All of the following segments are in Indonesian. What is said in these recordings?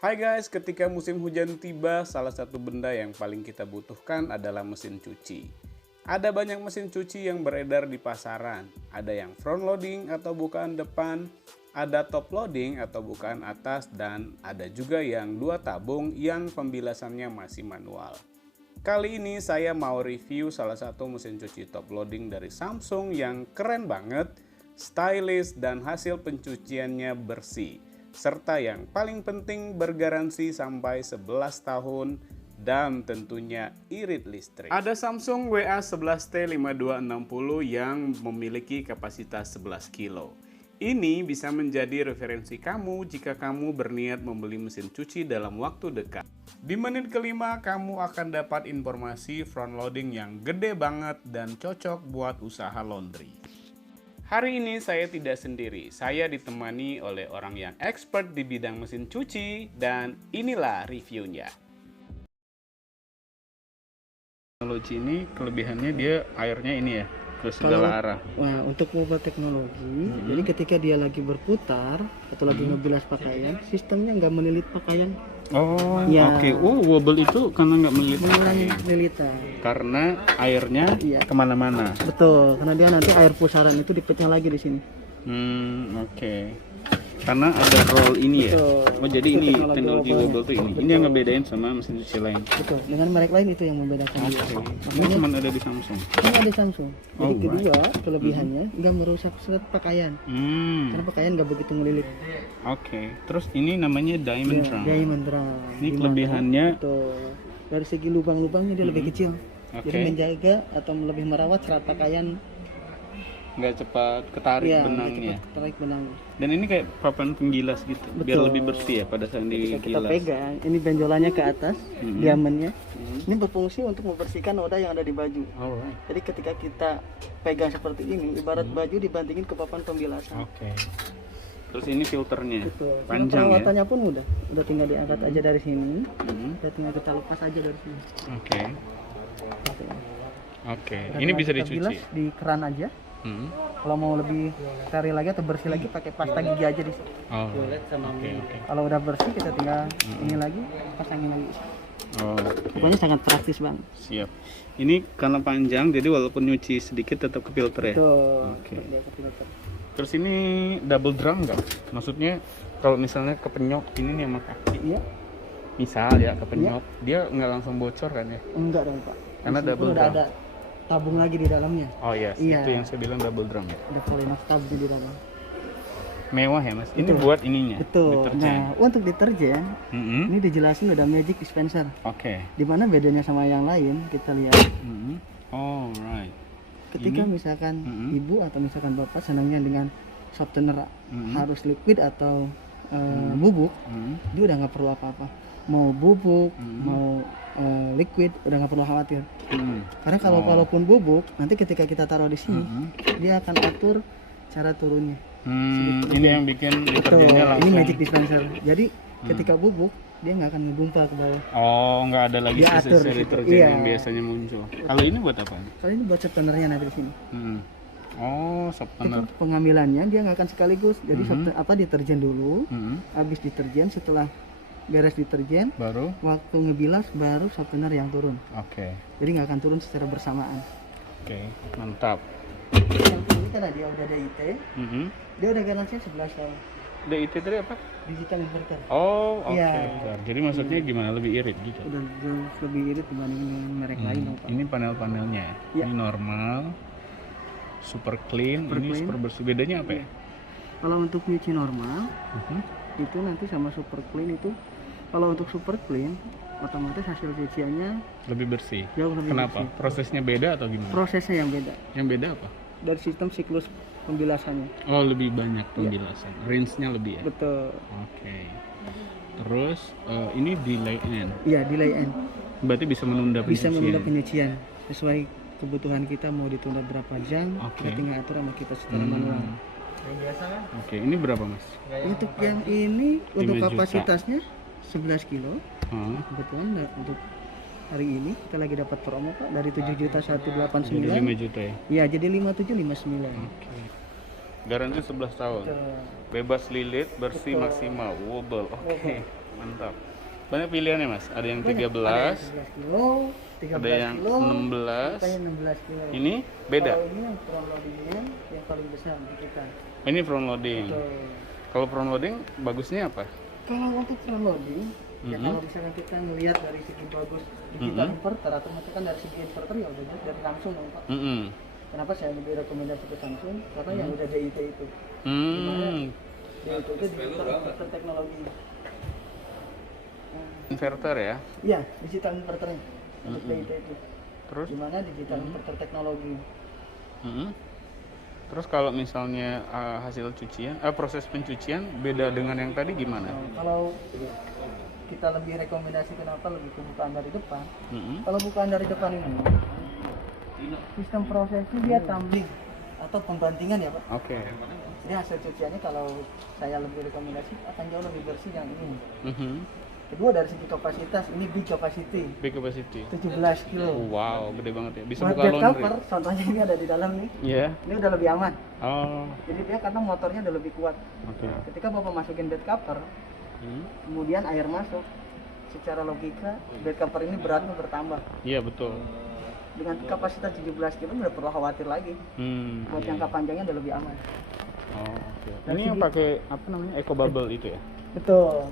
Hai guys, ketika musim hujan tiba, salah satu benda yang paling kita butuhkan adalah mesin cuci. Ada banyak mesin cuci yang beredar di pasaran. Ada yang front loading atau bukaan depan, ada top loading atau bukaan atas, dan ada juga yang dua tabung yang pembilasannya masih manual. Kali ini saya mau review salah satu mesin cuci top loading dari Samsung yang keren banget, stylish, dan hasil pencuciannya bersih. Serta yang paling penting bergaransi sampai 11 tahun dan tentunya irit listrik. Ada Samsung WA11T5260 yang memiliki kapasitas 11 kilo. Ini bisa menjadi referensi kamu jika kamu berniat membeli mesin cuci dalam waktu dekat. Di menit kelima kamu akan dapat informasi front loading yang gede banget dan cocok buat usaha laundry. Hari ini saya tidak sendiri, saya ditemani oleh orang yang expert di bidang mesin cuci dan inilah reviewnya. Teknologi ini kelebihannya dia airnya ini ya, ke segala arah. Nah, untuk mobile teknologi, jadi ketika dia lagi berputar atau lagi ngebilas pakaian, sistemnya nggak melilit pakaian. Oh, Ya. oke. Oh, wobble itu karena nggak melilit Mengurangi pakaian. lilitan. Karena airnya Iya. kemana-mana. Betul, karena dia nanti air pusaran itu dipecah lagi di sini. Oke. Karena ada roll ini ya. Betul. Oh, jadi Itu ini teknologi teknologi wobble-nya. wobble tuh ini. Ini Betul. yang ngebedain sama mesin cuci lain. Betul, dengan merek lain itu yang membedakan dia. Oke. Ini Makanya cuma ada di Samsung. ini ada Samsung. Jadi Oh, kedua kelebihannya nggak merusak serat pakaian, karena pakaian nggak begitu ngelilit. Oke. Terus ini namanya Diamond Ya, Drum. diamond drum. Ini Dimana, kelebihannya. betul, dari segi lubang-lubangnya dia lebih kecil. Oke. Jadi menjaga atau lebih merawat serat pakaian. Nggak cepat ketarik Iya, benangnya. cepat tarik benang. Dan ini kayak papan penggilas gitu. Biar Betul. lebih bersih ya pada saat Ketika kita digilas. pegang, ini benjolannya ke atas, Mhm. diamondnya. Ini berfungsi untuk membersihkan noda yang ada di baju. Alright. Jadi ketika kita pegang seperti ini, ibarat baju dibantingin ke papan pembilasan. Oke. Terus ini filternya. Betul. Karena Panjang ya. perawatannya pun udah tinggal diangkat aja dari sini, Mhm. udah tinggal kita lepas aja dari sini. Oke. Seperti ini. Oke. Udah Ini tinggal bisa kita bilas dicuci. di keran aja. Kalau mau lebih steril lagi atau bersih lagi pakai pasta gigi aja di sini. Oh. Oke. Kalau udah bersih kita tinggal ini lagi, pasangin lagi. Oh. Pokoknya sangat praktis banget. Siap. Ini karena panjang, jadi walaupun nyuci sedikit tetap ke filter ya. Tuh. Oke. Dia ke filter. Terus ini double drum nggak? Maksudnya kalau misalnya kepenyok ini nih sama kaki, Iya, misal ya kepenyok, dia nggak langsung bocor kan ya? enggak dong Pak. Karena Di sini pun double udah drum. ada tabung lagi di dalamnya. Oh yes, Iya. itu yang saya bilang double drum ya. Udah full enough tabung di dalam. Mewah ya mas. Ini Betul. buat ininya. Betul. Deterjen. Nah, untuk deterjen Mhm. ini dijelasin ada magic dispenser. Oke. Di mana bedanya sama yang lain? Kita lihat. Mhm. Alright. Ketika Ini? misalkan Mhm. ibu atau misalkan bapak senangnya dengan softener Mhm. harus liquid atau bubuk, Mhm. dia udah nggak perlu apa-apa. Mau bubuk, Mhm. mau liquid, udah nggak perlu khawatir. Mhm. Karena kalau Oh. walaupun bubuk, nanti ketika kita taruh di sini, Mhm. dia akan atur cara turunnya. Ini yang bikin Betul. deterjennya Ini langsung. magic dispenser. Jadi ketika bubuk, dia nggak akan ngegumpal ke bawah. Oh, nggak ada lagi Dia atur sisa di situ. deterjen Iya. yang biasanya muncul. Kalau ini buat apa? Kalau ini buat softenernya nanti di sini. Oh, Itu softener. pengambilannya dia nggak akan sekaligus. Jadi deterjen dulu, Mhm. habis deterjen setelah beres deterjen, Baru. waktu ngebilas baru softener yang turun. Oke. Jadi nggak akan turun secara bersamaan. Oke, mantap. Yang ini karena dia udah DIT, Mhm. dia udah garansinya 11 tahun. DIT tadi apa? Digital inverter. Oh, oke. Iya. Bentar. Jadi maksudnya gimana, lebih irit gitu? Udah jauh lebih irit dibanding dengan merek lain dong, Pak. Ini panel-panelnya. Iya. Ini normal, super clean, Super ini clean. super bersih. Bedanya apa ya? Kalau untuk nyuci normal Mhm. itu nanti sama super clean itu, kalau untuk super clean otomatis hasil cuciannya Lebih bersih. jauh lebih Kenapa? bersih. Prosesnya beda atau gimana? Prosesnya yang beda Yang beda apa? dari sistem siklus pembilasannya. Oh, lebih banyak pembilasan. Range-nya lebih ya? Betul. Oke. Terus ini delay end. Iya, delay end. Berarti bisa menunda Bisa penyucian. menunda penyucian sesuai kebutuhan kita, mau ditunda berapa jam, Oke. kita tinggal atur sama kita secara manual. Oke, ini berapa mas? Untuk yang ini untuk 5 juta. kapasitasnya 11 kilo. Hah? Kebetulan untuk hari ini kita lagi dapat promo Pak dari 7.189. Jadi 5 juta ya? Iya, jadi 5759. Oke. Garansi 11 tahun. Bebas lilit, bersih Betul. maksimal, wobble. Oke. Mantap. Banyak pilihannya Mas. Ada yang Banyak. 13, Ada yang 11 kilo, 13 ada yang kilo, 16. ada yang 16 kilo. Ini beda. Kalau ini yang front loadingnya yang paling besar di kita. Ini front loading. Betul. Kalau front loading bagusnya apa? Kalau untuk front loading, ya Mhm. kalau misalkan kita melihat dari segi bagus digital inverter atau misalkan dari segi inverter ya udah dari Samsung dong Pak. Mm-mm. Kenapa saya lebih rekomendasi ke Samsung? Karena yang udah DIT itu. Hmm. DIT itu digital inverter teknologi. Inverter ya. Iya, digital inverternya untuk Mhm. DIT itu. Terus? Gimana digital inverter teknologi? Mm-mm. Terus kalau misalnya hasil cucian, proses pencucian beda dengan yang tadi gimana? Nah, kalau kita lebih rekomendasi kenapa lebih ke bukaan dari depan. Mm-mm. Kalau bukaan dari depan ini, sistem prosesnya dia tumbling atau pembantingan ya Pak. Oke. Jadi hasil cuciannya kalau saya lebih rekomendasi akan jauh lebih bersih yang ini. Mhm. Kedua dari segi kapasitas, ini big capacity, Big capacity. 17 kilo. Wow, gede banget ya. Bisa Buat buka bed laundry. cover, contohnya ini ada di dalam nih, Iya. ini udah lebih aman. Oh, Jadi dia karena motornya udah lebih kuat. oke. Ketika Bapak masukin bed cover, Hmm. kemudian air masuk, secara logika bed cover ini beratnya bertambah. Iya, betul. Dengan kapasitas 17 kilo nggak perlu khawatir lagi. Buat Iya, jangka iya. panjangnya udah lebih aman. Oh, oke. Dari Ini yang segi- pakai apa namanya? Eco bubble itu ya. Betul.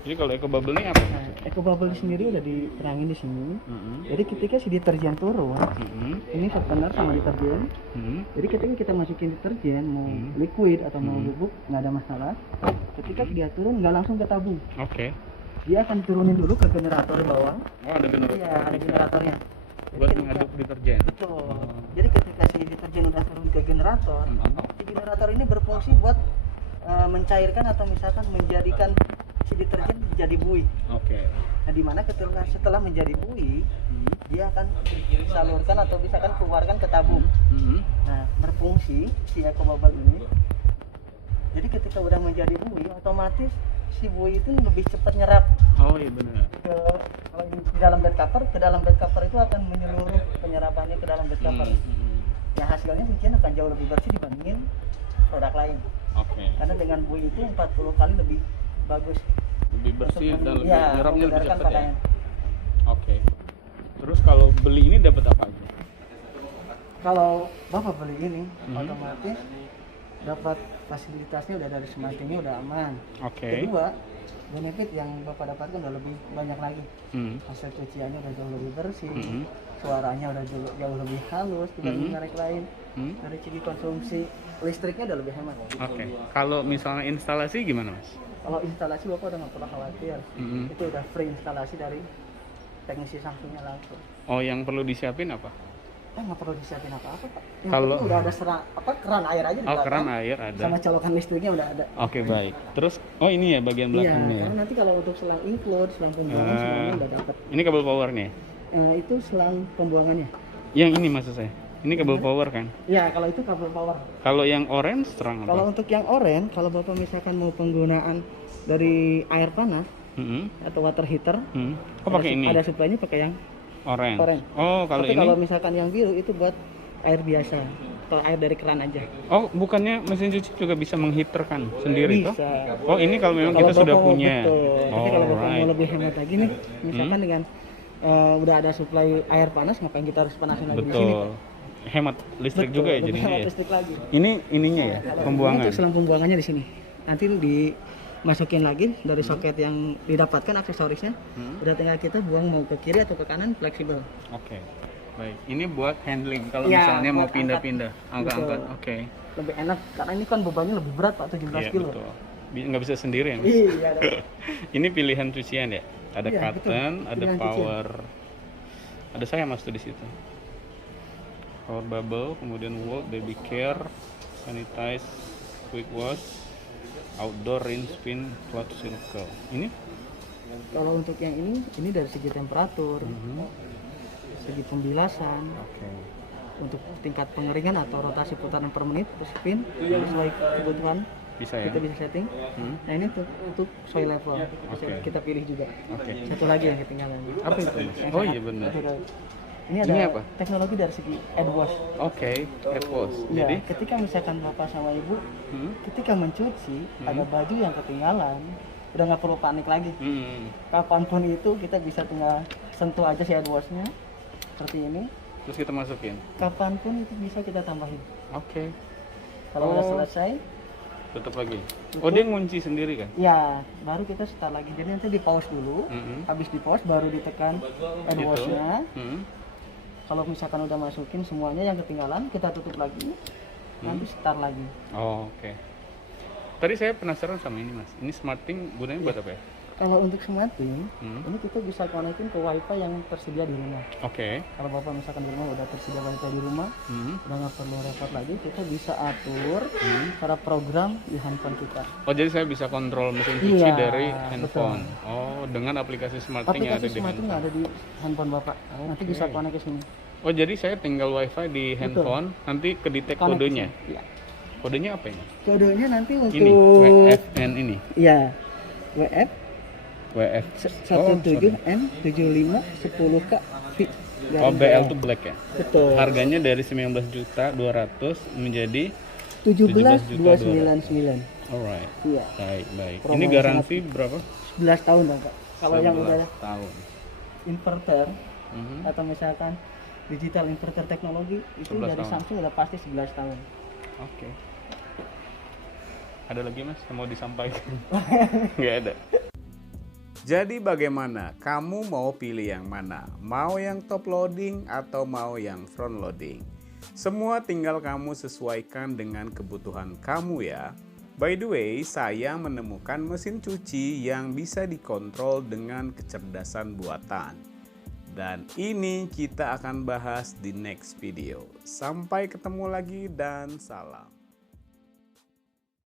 Jadi kalau eco bubble ini apa? Nah, eco bubble sendiri udah diterangin di sini. Mhm. Jadi ketika si deterjen turun, Mhm. ini softener sama deterjen. Mhm. Jadi ketika kita masukin deterjen mau liquid atau mau bubuk nggak ada masalah. Ketika dia turun nggak langsung ke tabung, Oke. dia akan turunin dulu ke generator bawah. Oh, ada generator. Iya, ada generatornya. Jadi Buat ketika- mengaduk deterjen. Betul. Jadi ketika si deterjen udah turun ke generator, Mhm. si generator ini berfungsi buat mencairkan atau misalkan menjadikan si deterjen jadi buih. Oke. Nah, di mana ketika setelah menjadi buih, dia akan salurkan atau bisa kan keluarkan ke tabung. Mhm. Nah, berfungsi si eco bubble ini. Jadi ketika udah menjadi buih, otomatis si buih itu lebih cepat nyerap Oh, iya benar. ke kalau di dalam bed cover, ke dalam bed cover itu akan menyeluruh penyerapannya ke dalam bed cover. Ya hasilnya cucian akan jauh lebih bersih dibandingin produk lain. Oke. Karena dengan buih itu 40 kali lebih bagus. Lebih bersih Untuk dan lebih ya, nyerapnya lebih mengudarkan cepat ya. pakaian. Oke. Terus kalau beli ini dapat apa aja? Kalau Bapak beli ini, Mhm. otomatis dapat fasilitasnya udah dari smartingnya udah aman. Oke. Kedua, benefit yang Bapak dapatkan udah lebih banyak lagi. Hmm. Hasil cuciannya udah jauh lebih bersih, Mhm. suaranya udah jauh lebih halus dibanding Mhm. merek lain. Hmm. Dari segi konsumsi listriknya udah lebih hemat. Oke. Kalau misalnya instalasi gimana, Mas? Kalau instalasi Bapak udah nggak perlu khawatir. Mhm. Itu udah free instalasi dari teknisi Samsungnya langsung. Oh, yang perlu disiapin apa? Nggak perlu disiapin apa-apa Pak. Yang Kalau- penting udah ada keran air aja di Oh, belakang. keran air ada. Sama colokan listriknya udah ada. Oke, baik. Terus, oh ini ya bagian Iya, belakangnya. karena nanti kalau untuk selang include, selang pembuangan Ah. semuanya udah dapat. Ini kabel powernya. Itu selang pembuangannya. Yang ini maksud saya. Ini kabel power kan. Ya, kalau itu kabel power. Kalau yang orange terang Kalau apa? untuk yang oranye, kalau Bapak misalkan mau penggunaan dari air panas Mhm. atau water heater, Hmm. Oh, pakai ini. ada supply-nya pakai yang Orange. orange. Oh, kalau Tapi ini. kalau misalkan yang biru itu buat air biasa atau air dari keran aja. Oh, bukannya mesin cuci juga bisa mengheaterkan sendiri toh? Bisa. Oh, ini kalau memang Kalau kita sudah Bapak mau- punya. betul. Tapi kalau Bapak mau Alright. lebih hemat lagi nih, misalkan dengan udah ada supply air panas, ngapain kita harus panasin lagi di sini? Betul. Hemat listrik Betul, juga ya lebih jadinya hemat ya. listrik lagi. Ini ininya ya, Kalau pembuangan. ini untuk selang pembuangannya di sini. Nanti dimasukin lagi dari soket yang didapatkan aksesorisnya. Udah tinggal kita buang mau ke kiri atau ke kanan, fleksibel. Oke. Baik. Ini buat handling kalau Iya, misalnya mau buat pindah-pindah, angkat-angkat. Betul. Oke. Lebih enak karena ini kan bebannya lebih berat Pak, 17 Iya, kilo. betul. Nggak bisa sendiri ya, Mas? Iya, ada. Ini pilihan cucian ya. Ada Iya, cotton, betul. ada Pilihan power. Ada saya Mas tuh di situ. Power bubble, kemudian wool, baby care, sanitize, quick wash, outdoor rinse spin, cloth circle. Ini Kalau untuk yang ini dari segi temperatur, segi pembilasan, oke. untuk tingkat pengeringan atau rotasi putaran per menit, per spin, sesuai kebutuhan Bisa ya? kita bisa setting. Hmm? Nah ini untuk soil level bisa Oke. kita pilih juga. Oke. Satu lagi yang ketinggalan. Apa itu, Mas? Yang Oh sangat- iya benar. Ini ada Ini apa? teknologi dari segi head wash. Oke, head wash. Ya, Jadi, ketika misalkan bapak sama ibu, hmm? ketika mencuci ada baju yang ketinggalan, udah nggak perlu panik lagi. Kapanpun itu kita bisa tinggal sentuh aja si AdWords-nya seperti ini. Terus kita masukin. Kapanpun itu bisa kita tambahin. Oke. Kalau udah selesai, Tutup lagi. Tutup. Oh, dia ngunci sendiri kan? ya baru kita start lagi. Jadi nanti di pause dulu. Habis di pause baru ditekan AdWords-nya. Kalau misalkan udah masukin semuanya yang ketinggalan, kita tutup lagi. Nanti start lagi. Oh, oke. Tadi saya penasaran sama ini, Mas. Ini SmartThing gunanya buat apa ya? Kalau untuk SmartThing, ini kita bisa konekin ke WiFi yang tersedia di rumah. Oke. Kalau Bapak misalkan di rumah udah tersedia WiFi di rumah, udah nggak perlu repot lagi, kita bisa atur cara program di handphone kita. Oh, jadi saya bisa kontrol mesin cuci Iya, dari handphone. betul. Oh, dengan aplikasi SmartThing yang ada Aplikasi di SmartThing handphone. ada di handphone Bapak. Nanti bisa connect ke sini. Oh, jadi saya tinggal WiFi di handphone, nanti kedetek Connect ke kodenya. sini. Iya. Kodenya apa ini? Kodenya nanti untuk Ini, WFN ini. Iya. WF WF. 17N7510K. Oh, BL itu black ya? Betul. Harganya dari 19.200.000 menjadi 17.299. alright. Iya. Baik. Promo Ini garansi berapa? 11 tahun Bapak. Kalau yang 11 udah tahun. inverter atau misalkan digital inverter teknologi itu 11 dari tahun. Samsung udah pasti 11 tahun. Oke. Ada lagi, Mas yang mau disampaikan? Nggak ada. Jadi bagaimana? Kamu mau pilih yang mana? Mau yang top loading atau mau yang front loading? Semua tinggal kamu sesuaikan dengan kebutuhan kamu ya. By the way, saya menemukan mesin cuci yang bisa dikontrol dengan kecerdasan buatan. Dan ini kita akan bahas di next video. Sampai ketemu lagi dan salam.